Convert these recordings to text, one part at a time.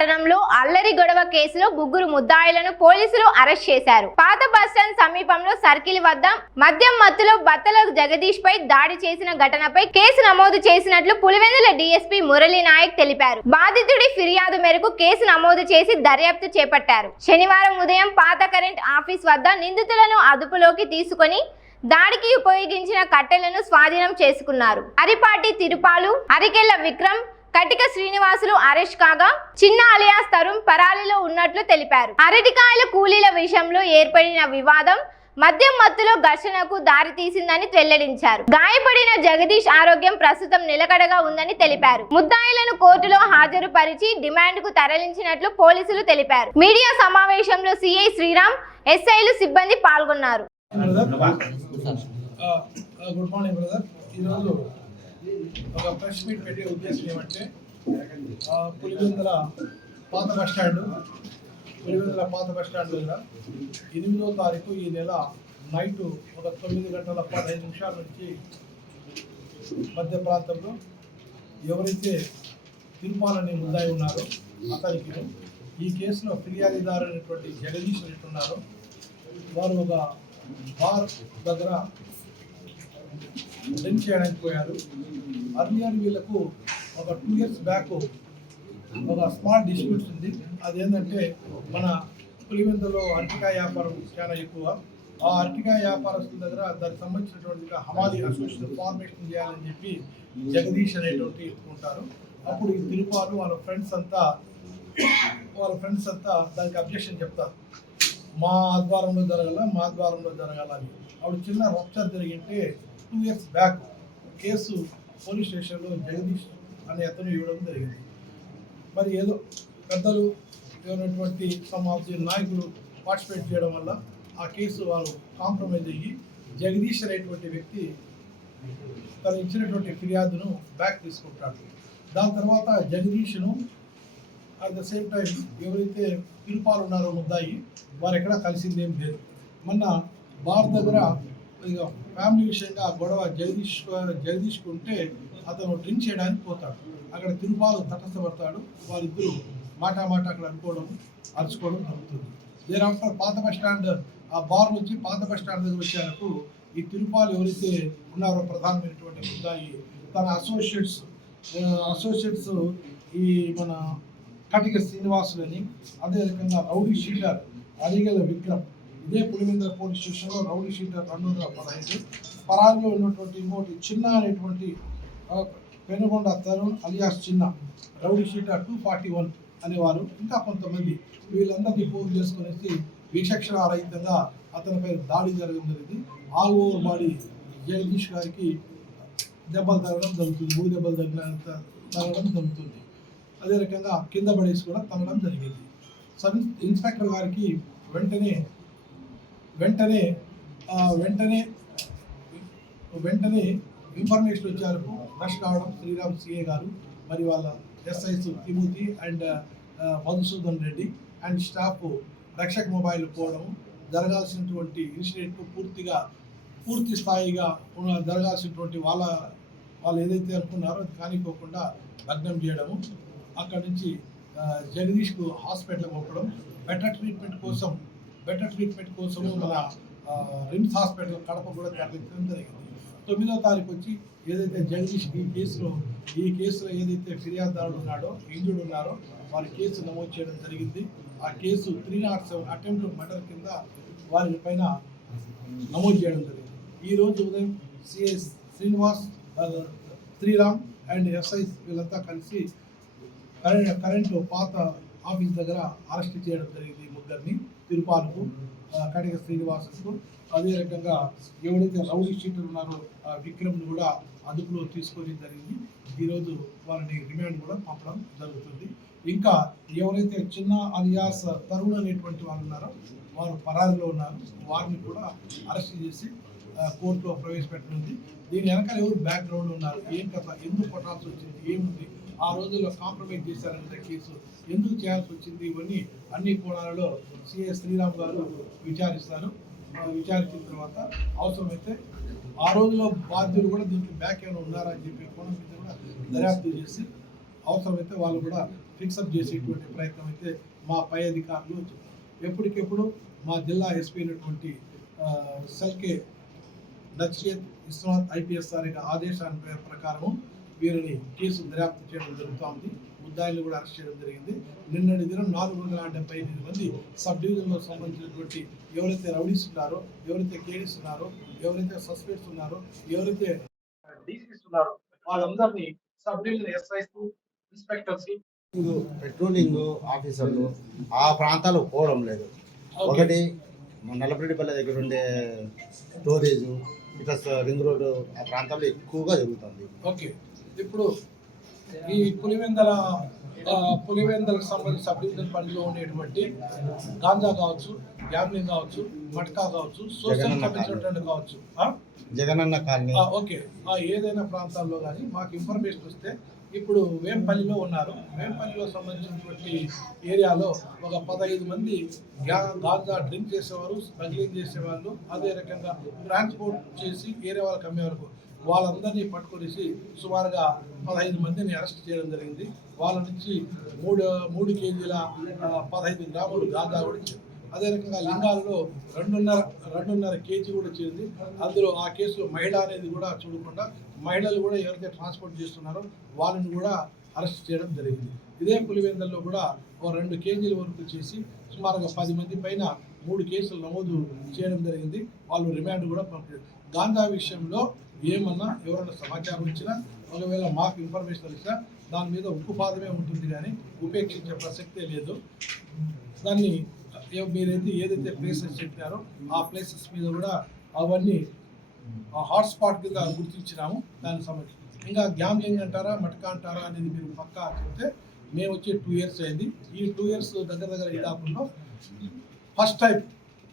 పట్టణంలో అల్లరి గొడవ కేసులో ముగ్గురు ముద్దాయిలను పోలీసులు అరెస్ట్ చేశారు. పాత బస్టాండ్ సమీపంలో సర్కిల్ వద్ద మద్యం మత్తులో బత్తల జగదీష్ పై దాడి చేసిన ఘటనపై కేసు నమోదు చేసినట్లు పులివెందుల డీఎస్పీ మురళీ నాయక్ తెలిపారు. బాధితుడి ఫిర్యాదు మేరకు కేసు నమోదు చేసి దర్యాప్తు చేపట్టారు. శనివారం ఉదయం పాత కరెంట్ ఆఫీస్ వద్ద నిందితులను అదుపులోకి తీసుకొని దాడికి ఉపయోగించిన కట్టెలను స్వాధీనం చేసుకున్నారు. అరిపాటి తిరుపాలు, అరికెళ్ల విక్రమ్, కటిక శ్రీనివాసులు అరెస్ట్ కాగా చిన్న అలియాస్ తరుణ్ పరారీలో ఉన్నట్లు తెలిపారు. అరటికాయల కూలీల విషయంలో ఏర్పడిన వివాదం మద్యం మత్తులో ఘర్షణకు దారితీసిందని వెల్లడించారు. గాయపడిన జగదీష్ ఆరోగ్యం ప్రస్తుతం నిలకడగా ఉందని తెలిపారు. ముద్దాయిలను కోర్టులో హాజరుపరిచి డిమాండ్కు తరలించినట్లు పోలీసులు తెలిపారు. మీడియా సమావేశంలో సిఐ శ్రీరామ్, ఎస్ఐలు సిబ్బంది పాల్గొన్నారు. Good morning brother. ఈరోజు ఒక ప్రెస్ మీట్ పెట్టే ఉద్దేశం ఏమంటే పులివెందుల పాత బస్టాండ్ దగ్గర 8వ తారీఖు ఈ నెల నైటు ఒక 9:15 నుంచి మధ్య ప్రాంతంలో ఎవరైతే తిరుపాలని ముద్దాయి ఉన్నారో అతనికి ఈ కేసులో ఫిర్యాదుదారు అయినటువంటి జగదీష్ ఉన్నారో వారు ఒక బార్ దగ్గర డ్రింక్ చేయడానికి పోయారు. అర్లియర్ వీళ్ళకు ఒక 2 years బ్యాక్ ఒక స్మాల్ డిస్ప్యూట్స్ ఉంది. అదేంటంటే మన పులివెందులో అరటికాయ వ్యాపారం చాలా ఎక్కువ. ఆ అరటికాయ వ్యాపారస్తుల దగ్గర దానికి సంబంధించినటువంటి హమాలి అసోసియేషన్ ఫార్మేషన్ చేయాలని చెప్పి జగదీష్ అనేటువంటి ఉంటారు. అప్పుడు ఈ తిరుపాలు వాళ్ళ ఫ్రెండ్స్ అంతా దానికి అబ్జెక్షన్ చెప్తారు. మా ఆధ్వర్యంలో జరగాలని. అప్పుడు చిన్న రప్చర్ జరిగింటే 2 years బ్యాక్ కేసు పోలీస్ స్టేషన్లో జగదీష్ అనే అతను ఇవ్వడం జరిగింది. మరి ఏదో పెద్దలు ఏమైనటువంటి సమాజ నాయకులు పార్టిసిపేట్ చేయడం వల్ల ఆ కేసు వాళ్ళు కాంప్రమైజ్ అయ్యి జగదీష్ అనేటువంటి వ్యక్తి తను ఇచ్చినటువంటి ఫిర్యాదును బ్యాక్ తీసుకుంటాడు. దాని తర్వాత జగదీష్ను అట్ ద సేమ్ టైం ఎవరైతే తిరుపాలు ఉన్నారో ముద్దాయి వారు ఎక్కడా కలిసిందేం లేదు. మొన్న బార్ దగ్గర ఇక ఫ్యామిలీ విషయంగా గొడవ జగదీష్కు ఉంటే అతను డ్రింక్ చేయడానికి పోతాడు. అక్కడ తిరుపాలు తటస్థపడతాడు. వారిద్దరూ మాట అక్కడ అరుచుకోవడం జరుగుతుంది. దేర్ ఆఫ్టర్ పాత బస్టాండ్ ఆ బార్ నుంచి పాత బస్టాండ్ దగ్గర వచ్చేందుకు ఈ తిరుపాలు ఎవరైతే ఉన్నారో ప్రధానమైనటువంటి ముద్దాయి తన అసోసియేట్స్ ఈ మన కటిక శ్రీనివాసులని, అదే రకంగా రౌడీ షీటర్ అరిగెల విక్రమ్, ఇదే పులివెందుల పోలీస్ స్టేషన్లో రౌడీ షీటర్ 215, పరారీలో ఉన్నటువంటి ఇంకోటి చిన్న అనేటువంటి పెనుగొండ తరుణ్ అలియాస్ చిన్న, రౌడీ షీటర్ 241 అనేవారు, ఇంకా కొంతమంది వీళ్ళందరినీ పోగు చేసుకునేసి విచక్షణారహితంగా అతనిపై దాడి జరగడం జరిగింది. ఆల్ ఓవర్ బాడీ జగదీష్ గారికి దెబ్బలు తగలడం జరుగుతుంది. 3 దెబ్బలు తగలడం జరుగుతుంది. అదే రకంగా కింద పడేసి కూడా తగ్గడం జరిగింది. సబ్ ఇన్స్పెక్టర్ గారికి వెంటనే ఇన్ఫర్మేషన్ వచ్చారు. రష్ కావడం శ్రీరామ్ సిఏ గారు, మరి వాళ్ళ SIs Timothy and Madhusudan Reddy and staff Rakshak mobile పోవడం, జరగాల్సినటువంటి ఇన్సిడెంట్ పూర్తి స్థాయిగా జరగాల్సినటువంటి వాళ్ళు ఏదైతే అనుకున్నారో అది కానిపోకుండా భగ్నం చేయడము, అక్కడి నుంచి జగదీష్కు హాస్పిటల్కి పంపడం, బెటర్ ట్రీట్మెంట్ కోసం మన రిమ్స్ హాస్పిటల్ కడప కూడా తరలించడం జరిగింది. 9వ తారీఖు వచ్చి ఏదైతే జగదీష్ ఈ కేసులో ఏదైతే ఫిర్యాదుదారుడు ఉన్నాడో, ఇంజుర్డ్ ఉన్నారో వారి కేసు నమోదు చేయడం జరిగింది. ఆ కేసు 307 అటెంప్ట్ మర్డర్ కింద వారి పైన నమోదు చేయడం జరిగింది. ఈరోజు ఉదయం CI Srinivas, Sriram and SI వీళ్ళంతా కలిసి కరెంటు పాత ఆఫీస్ దగ్గర అరెస్ట్ చేయడం జరిగింది. ముగ్గురిని, తిరుపాలకు, కటిక శ్రీనివాసుకు, అదే రకంగా ఎవరైతే రౌడీ షీటర్ ఉన్నారో విక్రమ్ను కూడా అదుపులో తీసుకొని జరిగింది. ఈరోజు వారిని రిమాండ్ కూడా పంపడం జరుగుతుంది. ఇంకా ఎవరైతే చిన్న అలియాస్ తరుణ్ అనేటువంటి వాళ్ళు ఉన్నారో వారు పరారీలో ఉన్నారు. వారిని కూడా అరెస్ట్ చేసి కోర్టులో ప్రవేశపెట్టనుంది. దీని వెనకాల ఎవరు బ్యాక్గ్రౌండ్ ఉన్నారు, ఏం కథ, ఎందుకు కొట్టాల్సి వచ్చింది, ఏముంది, ఆ రోజుల్లో కాంప్రమైజ్ చేశారనే కేసు ఎందుకు చేయాల్సి వచ్చింది, ఇవన్నీ అన్ని కోణాలలో సిఐ శ్రీరామ్ గారు విచారిస్తారు. విచారించిన తర్వాత అవసరమైతే ఆ రోజులో బాధ్యులు కూడా దీనికి బ్యాక్ ఏమైనా ఉన్నారా అని చెప్పి కోణం మీద కూడా దర్యాప్తు చేసి అవసరమైతే వాళ్ళు కూడా ఫిక్సప్ చేసేటువంటి ప్రయత్నం అయితే మా పై అధికారులు చేస్తారు. ఎప్పటికెప్పుడు మా జిల్లా ఎస్పీ అయినటువంటి సెల్కే నచికేత్ విశ్వనాథ్ ఐపీఎస్ గారి ఆదేశాల ప్రకారం వీరిని కేసు దర్యాప్తు చేయడం జరుగుతూ ఉంది. ముద్దాయిలు కూడా అరెస్ట్ చేయడం జరిగింది. నిన్నటి దినం 478 మంది సబ్ డివిజన్లో సంబంధించినటువంటి ఎవరైతే రౌడీస్ ఉన్నారో, ఎవరైతే కేడీస్ ఉన్నారో, ఎవరైతే సస్పెక్ట్స్ ఉన్నారో, ఎవరైతే డీసీస్ ఉన్నారో వాళ్ళందరినీ sub division SIs, inspectors, patrolling ఆఫీసర్లు ఆ ప్రాంతాలకు పోవడం లేదు. ఒకటి నల్లపరెడ్డిపల్లి దగ్గర ఉండే స్టోరేజ్ ఇట్లా రింగ్ రోడ్ ఆ ప్రాంతాల్లో ఎక్కువగా జరుగుతుంది. ఓకే, ఇప్పుడు ఈ పులివెందలకు సంబంధించి సబ్ డివిజన్ పరిధిలో ఉండేటువంటి గాంజా కావచ్చు, గ్యామ్లింగ్ కావచ్చు, మట్కా కావచ్చు, సోషల్ సంబంధించినటువంటి కావచ్చు, జగనన్న కాలనీ, ఓకే, ఏదైనా ప్రాంతాల్లో కానీ మాకు ఇన్ఫర్మేషన్ వస్తే ఇప్పుడు వేంపల్లిలో ఉన్నారు. వేంపల్లిలో సంబంధించినటువంటి ఏరియాలో ఒక 15 మంది గాంజా డ్రింక్ చేసేవారు, స్మగ్లింగ్ చేసేవాళ్ళు, అదే రకంగా ట్రాన్స్పోర్ట్ చేసి ఏరియా వాళ్ళకి అమ్మే వరకు వాళ్ళందరినీ పట్టుకొనేసి సుమారుగా 15 మందిని అరెస్ట్ చేయడం జరిగింది. వాళ్ళ నుంచి 3 కేజీల 15 గ్రాములు గాంజా కూడా ఇచ్చారు. అదే రకంగా లింగాలలో 2.5 కేజీ కూడా చేరింది. అందులో ఆ కేసులో మహిళ అనేది కూడా చూడకుండా మహిళలు కూడా ఎవరైతే ట్రాన్స్పోర్ట్ చేస్తున్నారో వాళ్ళని కూడా అరెస్ట్ చేయడం జరిగింది. ఇదే పులివెందుల్లో కూడా 2 కేజీల వరకు చేసి సుమారుగా 10 మంది పైన 3 కేసులు నమోదు చేయడం జరిగింది. వాళ్ళు రిమాండ్ కూడా పంపారు. గాంజా విషయంలో ఏమన్నా ఎవరైనా సమాచారం ఇచ్చినా, ఒకవేళ మాకు ఇన్ఫర్మేషన్ ఇచ్చినా దాని మీద ఉక్కుపాదమే ఉంటుంది కానీ ఉపేక్షించే ప్రసక్తే లేదు. దాన్ని మీరైతే ఏదైతే ప్లేసెస్ చెప్పారో ఆ ప్లేసెస్ మీద కూడా అవన్నీ హాట్స్పాట్ కింద గుర్తించినాము. దానికి సంబంధించి ఇంకా గ్యామ్లింగ్ అంటారా, మట్కా అంటారా అనేది మీరు పక్కా చెప్తే మేము వచ్చి 2 years అయింది. ఈ 2 years దగ్గర ఈ కాకుండా ఫస్ట్ టైం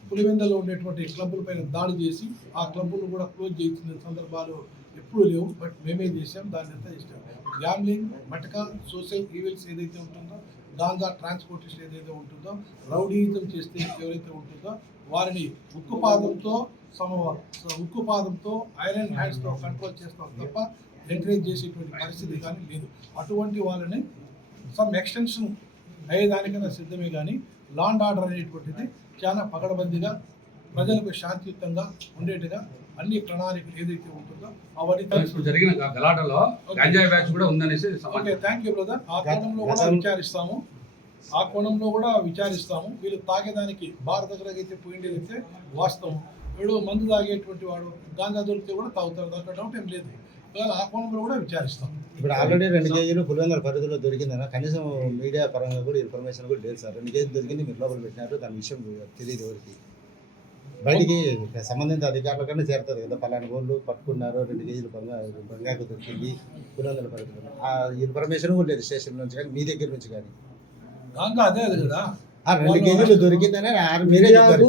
పులివెందులో ఉండేటువంటి క్లబ్బుల పైన దాడి చేసి ఆ క్లబ్బులు కూడా క్లోజ్ చేసిన సందర్భాలు ఎప్పుడూ లేవు. బట్ మేమే చేసాం. దాన్ని ఎంత ఇష్టం గ్యామ్లింగ్, మట్కా, సోషల్ ఈవెల్స్ ఏదైతే ఉంటుందో, గాంజా ట్రాన్స్పోర్టేషన్ ఏదైతే ఉంటుందో, రౌడీయిజం చేస్తే ఎవరైతే ఉంటుందో వారిని ఉక్కుపాదంతో ఐరన్ హ్యాండ్స్తో కంట్రోల్ చేస్తాం తప్ప ఎంకరేజ్ చేసేటువంటి పరిస్థితి కానీ లేదు. అటువంటి వాళ్ళని సమ్ ఎక్స్టెన్షన్ అయ్యేదానికైనా సిద్ధమే కానీ లా అండ్ ఆర్డర్ అనేటువంటిది చాలా పకడ్బందీగా ప్రజలకు శాంతియుతంగా ఉండేట్టుగా అన్ని ప్రణాళికలు ఏదైతే ఉంటుందో అవన్నీ జరిగిన గలాటలో గంజాయి బ్యాచ్ కూడా ఉందనేసి. Okay, thank you brother. ఆ కోణంలో కూడా విచారిస్తాము. వీళ్ళు తాగేదానికి బార్ దగ్గర అయితే పోయిండేదైతే వాస్తవం. వీడు మందు తాగేటువంటి వాడు గాంజా దొరికితే కూడా తాగుతారు, దాంట్లో డౌట్ ఏం లేదు. ఆ కోణంలో కూడా విచారిస్తాం. ఇప్పుడు ఆల్రెడీ 2 కేజీలు పులివెందుల పరిధిలో దొరికిందన్న కనీసం మీడియా పరంగా కూడా ఇన్ఫర్మేషన్ కూడా లేదు సార్. 2 కేజీలు దొరికింది, మీరు లోపల పెట్టినారు, దాని విషయం తెలియదు ఎవరికి. బయటికి సంబంధిత అధికారుల కన్నా చేరుతుంది కదా, పలానా వాళ్ళు పట్టుకున్నారు, 2 కేజీలు బంగాకు దొరికింది పులివెందుల పరిధిలో. ఆ ఇన్ఫర్మేషన్ కూడా లేదు స్టేషన్ నుంచి కానీ మీ దగ్గర నుంచి కానీ. అదే కదా 2 కేజీలు దొరికిందని మీరే చెప్పారు.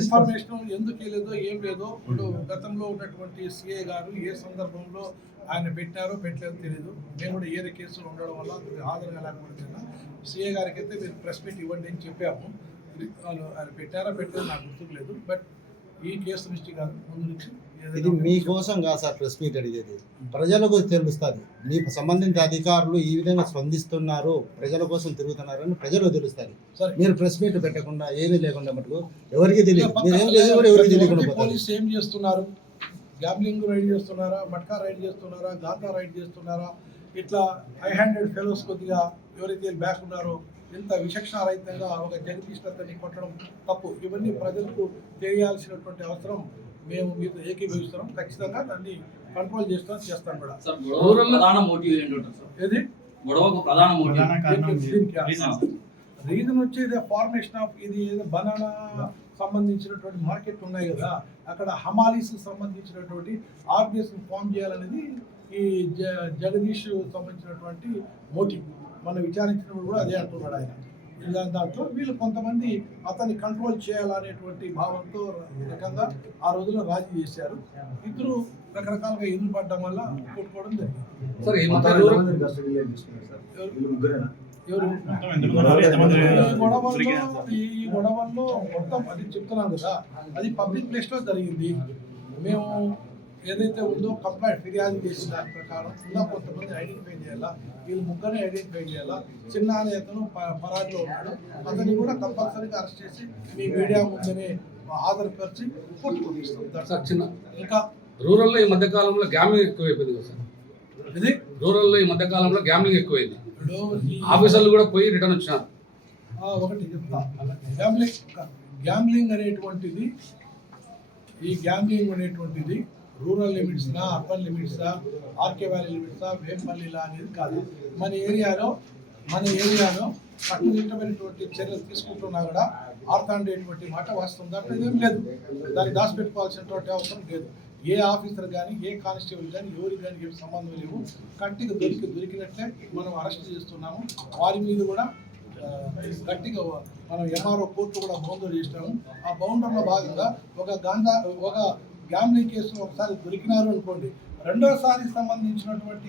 ఇన్ఫర్మేషన్ ఎందుకు లేదో ఏం లేదో ఇప్పుడు గతంలో ఉన్నటువంటి సిఐ గారు ఏ సందర్భంలో ఆయన పెట్టారో పెట్టలేదో తెలియదు. మేము కూడా ఏదో కేసులు ఉండడం వల్ల హాజరుగా లేకపోతే సిఐ గారికి అయితే మీరు ప్రెస్ మీట్ ఇవ్వండి అని చెప్పాము. వాళ్ళు ఆయన పెట్టారో పెట్టలేదో నాకు గుర్తుకు లేదు. బట్ ఈ కేసు దృష్టి కాదు, ముందు నుంచి ఇది మీకోసం కాదు సార్ ప్రెస్ మీట్ అడిగేది, ప్రజలకు తెలుస్తుంది. మీ సంబంధిత అధికారులు ఈ విధంగా స్పందిస్తున్నారు, ప్రజల కోసం తిరుగుతున్నారు అని ప్రజలకు తెలుస్తారు. మీరు ప్రెస్ మీట్ పెట్టకుండా ఏమీ లేకుండా మటుకు ఎవరికి తెలియదు, మీరు ఏం చేసి కూడా ఎవరికి తెలియకుండా. పోలీసు ఏం చేస్తున్నారు? గ్యామ్లింగ్ రైడ్ చేస్తున్నారా, మట్కా రైడ్ చేస్తున్నారా, గాంజా రైడ్ చేస్తున్నారా? ఇట్లా హై హ్యాండెడ్ ఫెలోస్ కొద్దిగా ఎవరైతే బ్యాక్ ఉన్నారో ఇంత విచక్షణారహితంగా ఒక జగదీష్ దత్తని కొట్టడం తప్పు. ఇవన్నీ ప్రజలకు తెలియాల్సినటువంటి అవసరం. మేము మీతో ఏకీభవిస్తున్నాం. ఖచ్చితంగా దాన్ని కంట్రోల్ చేస్తాం కూడా. రీజన్ వచ్చేది ఫార్మేషన్ ఆఫ్ ఇది ఏదో బనానా సంబంధించినటువంటి మార్కెట్ ఉన్నాయి కదా, అక్కడ హమాలీస్ సంబంధించినటువంటి ఆర్బిఎస్ ఫామ్ చేయాలనేది ఈ జగదీష్ సంబంధించినటువంటి మోటివ్. మనం విచారించినప్పుడు కూడా అదే అంటున్నాడు ఆయన. దాంట్లో వీళ్ళు కొంతమంది అతన్ని కంట్రోల్ చేయాలనేటువంటి భావంతో రకంగా ఆ రోజుల్లో రాజీ చేశారు. ఇద్దరు రకరకాలుగా ఎదురు పడడం వల్ల కొట్టుకోవడం జరిగింది. ఈ గొడవల్లో మొత్తం అది చెప్తున్నాను కదా, అది పబ్లిక్ ప్లేస్ లో జరిగింది. మేము ఏదైతే ఉందో కంప్లైంట్ ఫిర్యాదు చేసిన దాని ప్రకారం ఇంకా కొంతమంది ఐడెంటిఫై చేయాలా, వీళ్ళు ముగ్గురిని ఐడెంటిఫై చేయాలా. చిన్న అనే అతను పరాడిలో ఉన్నాడు, అతన్ని కూడా కంపల్సరీగా అరెస్ట్ చేసి మీ మీడియా ముందునే ఆధారపరిచి కొట్టుకుంటాం. సార్ చిన్న ఇంకా రూరల్లో ఈ మధ్య కాలంలో గ్యామ్లింగ్ ఎక్కువైపోయింది కదా సార్. ఇది రూరల్లో ఈ మధ్య కాలంలో గ్యామ్లింగ్ ఎక్కువైంది. ఇప్పుడు ఆఫీసర్లు కూడా పోయి రిటర్న్ వచ్చినారు. ఒకటి చెప్తా, గ్యాంబ్లింగ్ అనేటువంటిది, ఈ గ్యాంబ్లింగ్ అనేటువంటిది రూరల్ లిమిట్స్నా, అర్బన్ లిమిట్సా, ఆర్కే వ్యాలీ లిమిట్సా, వేంపల్లిలా అనేది కాదు. మన ఏరియాలో కట్టుదిట్టమైనటువంటి చర్యలు తీసుకుంటున్నా కూడా ఆడుతాండేటువంటి మాట వాస్తవం. దాంట్లో ఏం లేదు, దాన్ని దాచిపెట్టుకోవాల్సినటువంటి అవసరం లేదు. ఏ ఆఫీసర్ కానీ, ఏ కానిస్టేబుల్ కానీ, ఎవరికి కానీ ఏం సంబంధం లేవు. కంటికి దొరికినట్లే మనం అరెస్ట్ చేస్తున్నాము. వారి మీద కూడా గట్టిగా మనం ఎంఆర్ఓ కోర్టు కూడా బౌండర్ చేసినాము. ఆ బౌండర్లో భాగంగా ఒక గ్యాంబ్లింగ్ కేసులో ఒకసారి దొరికినారు అనుకోండి, రెండోసారి సంబంధించినటువంటి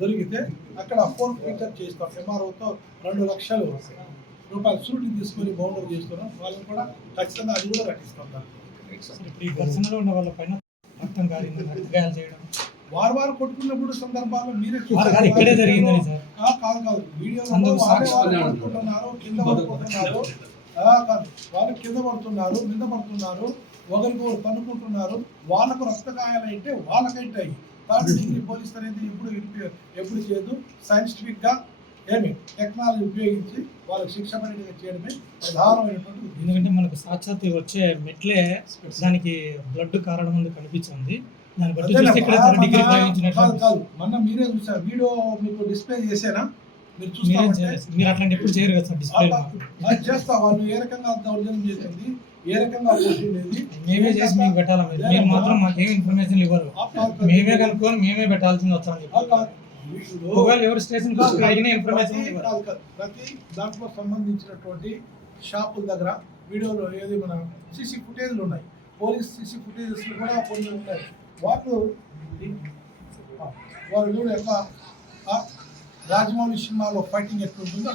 దొరికితే అక్కడ ఫోర్త్ ఫీచర్ చేస్తాం. ఎంఆర్ఓతో 2 లక్షల రూపాయలు షూరిటీ తీసుకొని బౌండర్ చేస్తున్నాం. వాళ్ళని కూడా ఖచ్చితంగా అది కూడా కట్టిస్తాం. ఈ ఘర్షణలో ఉన్న వాళ్ళ పైన రక్తం గాయాలు చేయడం, వారు కొట్టుకున్నప్పుడు సందర్భాల్లో మీరే ఇక్కడే జరిగిందని సార్. కాదు వీడియోలో కొట్టుకుంటున్నారు, కింద పడుకుంటున్నారు, వాళ్ళు కింద పడుతున్నారు, మీద పడుతున్నారు, ఒకరికొకరు తన్నుకుంటున్నారు. వాళ్ళకు రక్తగాయాలు అయితే వాళ్ళకైతే థర్డ్ డిగ్రీ పోలీస్ అనేది ఎప్పుడు చేయదు. సైంటిఫిక్ గా టెక్నాలజీ ఉపయోగించి వాళ్ళకి శిక్ష పడేట్టుగా చేయడమే ప్రధానమైనటువంటి. ఎందుకంటే మనకు సాక్షాత్ వచ్చే మెట్లే దానికి బ్లడ్ కారణం ముందు కనిపించింది. దాన్ని బట్టి చూస్తే ఇక్కడ డిగ్రీ ప్రయోగించినట్టు కాదు. మొన్న మీరే చూసారు, వీడియో మీకు డిస్ప్లే చేసేనా, మీరు చూస్తే మీరు అట్లాంటి ఎప్పుడు చేయరు కదా సార్. డిస్ప్లే చేస్తా, వాళ్ళు ఏ రకంగా దౌర్జన్యం చేసింది, ఏ రకంగా పోతుండేది మేమే చేసి మీకు పెట్టాలి. మీరు మాత్రం మాకేం ఇన్ఫర్మేషన్ ఇవ్వరు, మేమే కనుక్కొని మేమే పెట్టాల్సింది వచ్చామని చెప్పి. ఒకవేళ ఎవరు స్టేషన్ అడిగిన ఇన్ఫర్మేషన్ ప్రతి దాంట్లో సంబంధించినటువంటి షాపుల దగ్గర వీడియోలో ఏది మన సీసీ ఫుటేజ్లు ఉన్నాయి. పోలీస్ సీసీ ఫుటేజెస్ కూడా కొన్ని ఉన్నాయి. వాళ్ళు ఎట్లా రాజమౌళి సినిమాలో ఫైటింగ్ ఎట్లుంటుందో